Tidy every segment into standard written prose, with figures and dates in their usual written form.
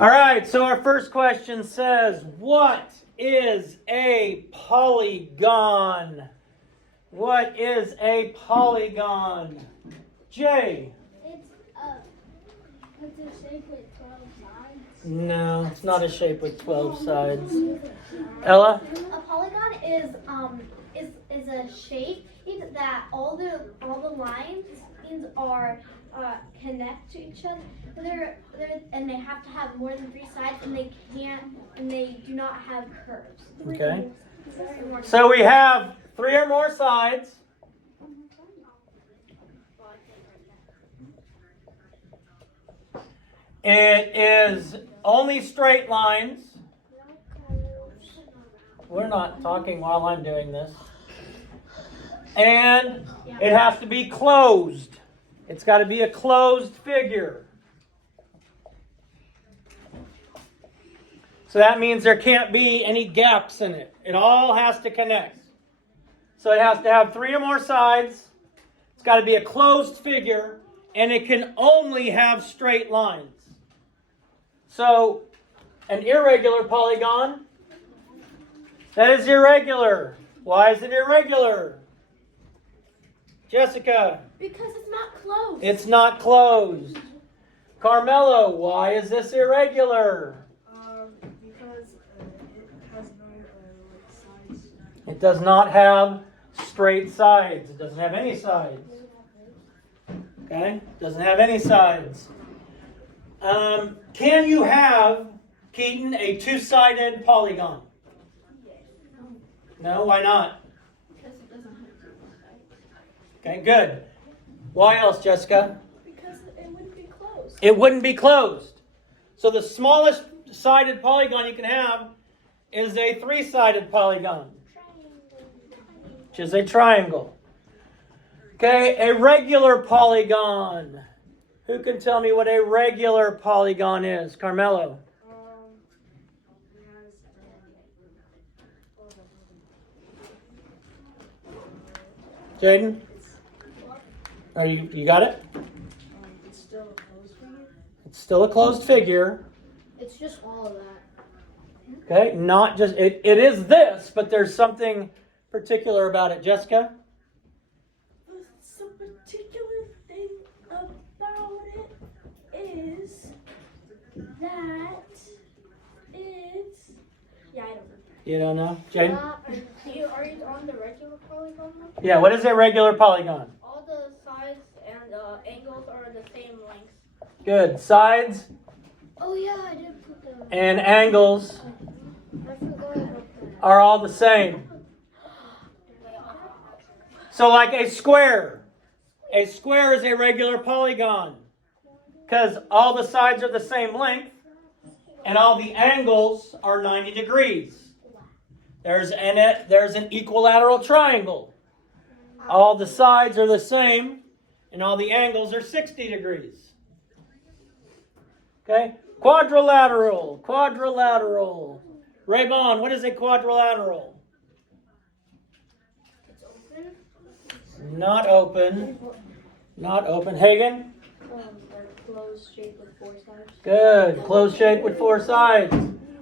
All right, so our first question says, what is a polygon? What is a polygon? Jay? It's a shape with 12 sides. No, it's not a shape with 12 sides. Ella? A polygon is a shape that all the lines are connect to each other. And they have to have more than 3 sides, and they do not have curves. Okay. So we have 3 or more sides. It is only straight lines. We're not talking while I'm doing this. And it has to be closed. It's got to be a closed figure. So that means there can't be any gaps in it. It all has to connect. So it has to have 3 or more sides. It's got to be a closed figure. And it can only have straight lines. So an irregular polygon, that is irregular. Why is it irregular? Jessica? Because it's not closed. It's not closed. Carmelo, why is this irregular? Because it has no sides. It does not have straight sides. It doesn't have any sides. Okay? Doesn't have any sides. Can you have, Keaton, a 2-sided polygon? No, why not? Because it doesn't have 2 sides. Okay, good. Why else, Jessica? Because it wouldn't be closed. It wouldn't be closed. So the smallest sided polygon you can have is a 3-sided polygon, which is a triangle. Okay, a regular polygon. Who can tell me what a regular polygon is? Carmelo. Jaden? Are you got it? It's still a closed figure. It's still a closed figure. It's just all of that. Okay, not just, it is this, but there's something particular about it. Jessica? Some particular thing about it is that it's... Yeah, I don't know. You don't know? Jaden? Are you on the regular polygon? Yeah, what is a regular polygon? All the sides and angles are the same length. Good. Sides Oh yeah, I did put that. and angles I forgot about that. are all the same. So like a square. A square is a regular polygon because all the sides are the same length and all the angles are 90 degrees. There's an equilateral triangle. All the sides are the same and all the angles are 60 degrees. Okay? Quadrilateral. Raybon, what is a quadrilateral? It's open. Not open. Not open. Hagen? A closed shape with 4 sides. Good. Closed shape with 4 sides.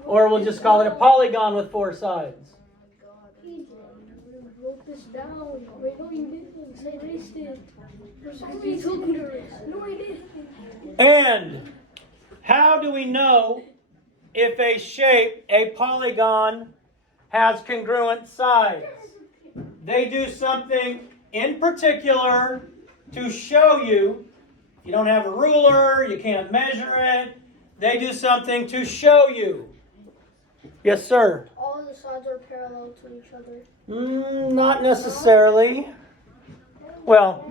Or we'll just call it a polygon with 4 sides. You wrote this down. Wait, no, you didn't. I erased it. No, I didn't. And how do we know if a shape, a polygon, has congruent sides? They do something in particular to show you. You don't have a ruler, you can't measure it. They do something to show you. Yes, sir? All the sides are parallel to each other. Not necessarily. Well,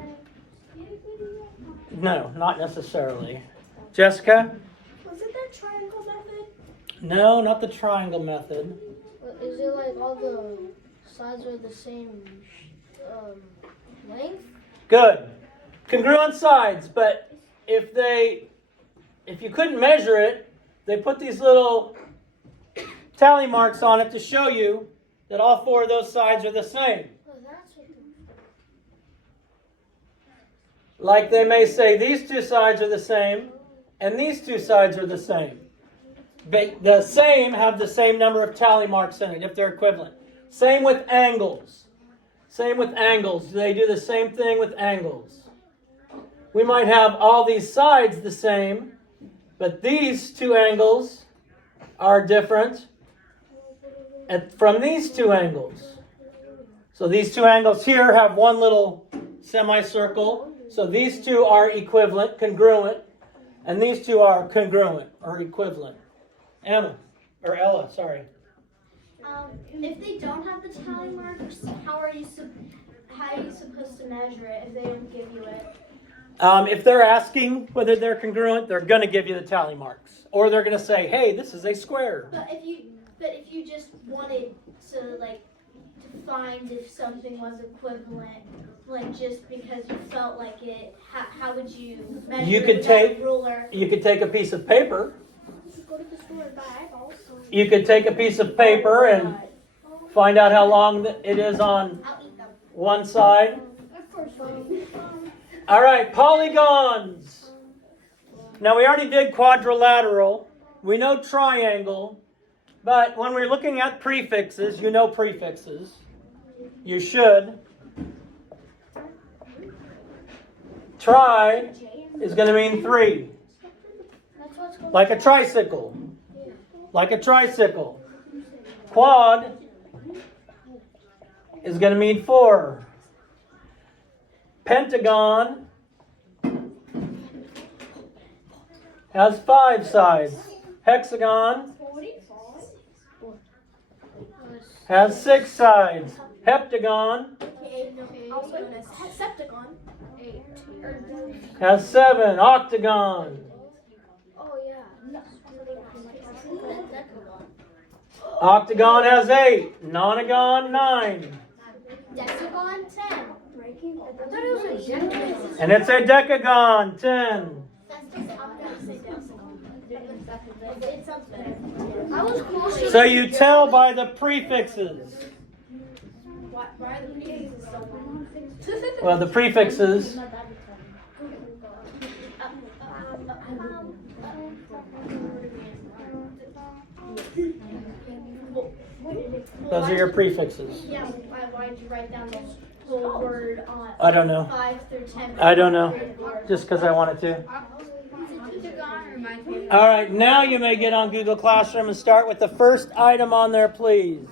no, not necessarily. Jessica? Was it that triangle method? No, not the triangle method. Is it like all the sides are the same length? Good. Congruent sides, but if you couldn't measure it, they put these little tally marks on it to show you that all 4 of those sides are the same. Oh, that's what Like they may say these 2 sides are the same, and these 2 sides are the same. The same have the same number of tally marks in it if they're equivalent. Same with angles. Same with angles. They do the same thing with angles. We might have all these sides the same, but these two angles are different from these two angles. So these two angles here have one little semicircle. So these two are equivalent, congruent, and these two are congruent or equivalent. Ella, sorry. If they don't have the tally marks, how are you supposed to measure it if they don't give you it? If they're asking whether they're congruent, they're going to give you the tally marks, or they're going to say, "Hey, this is a square." But if you just wanted to find if something was equivalent, just because you felt like it, how would you measure You it could with take a ruler? You could take a piece of paper. Go to the store and buy eyeballs. You could take a piece of paper and find out how long it is on I'll eat them. one side. Of course. All right, polygons. Now we already did quadrilateral. We know triangle. But when we're looking at prefixes, you know prefixes. You should. Tri is going to mean 3. Like a tricycle. Like a tricycle. Quad is going to mean 4. Pentagon has 5 sides. Hexagon has 6 sides. Heptagon Also known as Septagon. has 7. Octagon Oh yeah. Octagon has 8. Nonagon 9. Decagon 10. I thought it was a decagon. And it's a decagon 10. It sounds better. I was closer. So you tell by the prefixes. Why are the prefixes so bad? Well, the prefixes. Those are your prefixes. Yeah, why did you write down the whole word on I don't know. 5 through 10? I don't know. Just because I wanted to. All right, now you may get on Google Classroom and start with the first item on there, please.